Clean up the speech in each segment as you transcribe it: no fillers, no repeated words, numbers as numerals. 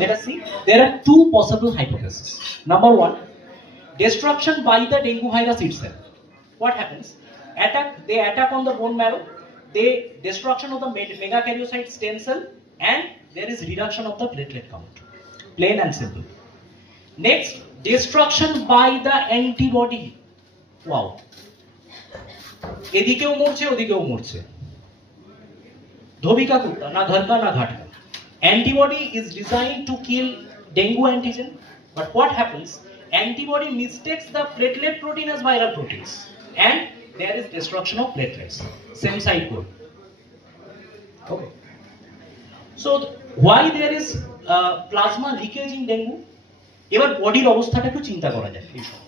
Let us see. There are two possible hypotheses. Number one, destruction by the dengue virus itself. What happens? They attack on the bone marrow. They destruction of the megakaryocyte stem cell, and there is reduction of the platelet count. Plain and simple. Next, destruction by the antibody. Wow. এদিকেও মরছে ওদিকেও মরছে ধোবিকা কুত্তা না ঘরকা না ঘাটকা antibody is designed to kill dengue antigen, but what happens, antibody mistakes the platelet protein as viral proteins and there is destruction of platelets, same side code. Okay, so why there is plasma leakage in dengue? এবার বডির অবস্থাটা একটু চিন্তা করা যায়। এই সব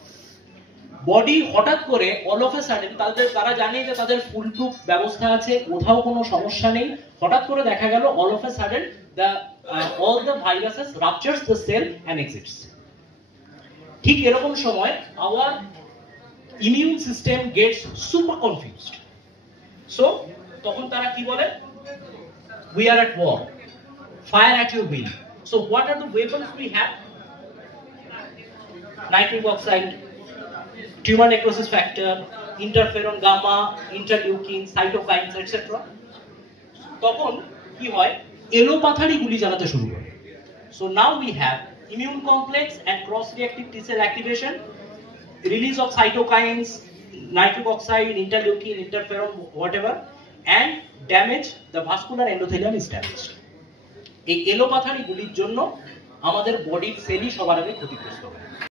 body হঠাৎ করে অল অফ এ সাডেন তারা জানে যে তাদের ফুল প্রুফ ব্যবস্থা আছে, কোথাও কোনো সমস্যা নেই, হঠাৎ করে দেখা গেল all of a sudden all the viruses ruptures the cell and exits. ঠিক এরকম সময় our immune system gets super confused. So তখন তারা কি বলে, we are at war, fire at your will. So what are the weapons we have? Nitric oxide, tumor necrosis factor, interferon gamma, interleukin, cytokines, etc. তখন কি হয়, এলোপাথারি গুলি চালাতে শুরু করে। So now we have immune complex and cross-reactive T-cell activation, release of cytokines, nitric oxide, interleukin, interferon, whatever, and damage, the vascular endothelium is damaged. এই এলোপাথারি গুলির জন্য আমাদের বডির সেলই সবার আগে ক্ষতিগ্রস্ত হয়।